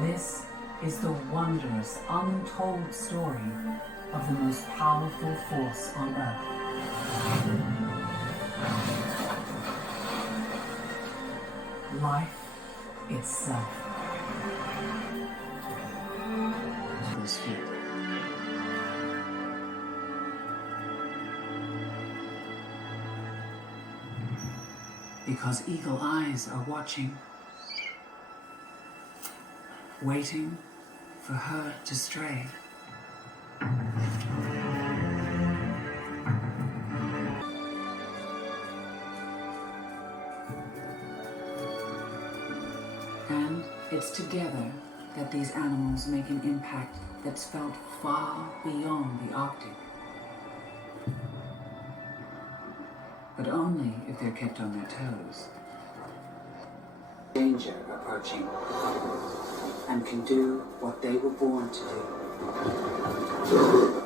This is the wondrous, untold story of the most powerful force on Earth. Life itself. To his feet. Because eagle eyes are watching, waiting for her to stray. And it's together that these animals make an impact that's felt far beyond the Arctic. But only if they're kept on their toes. Danger approaching, and can do what they were born to do.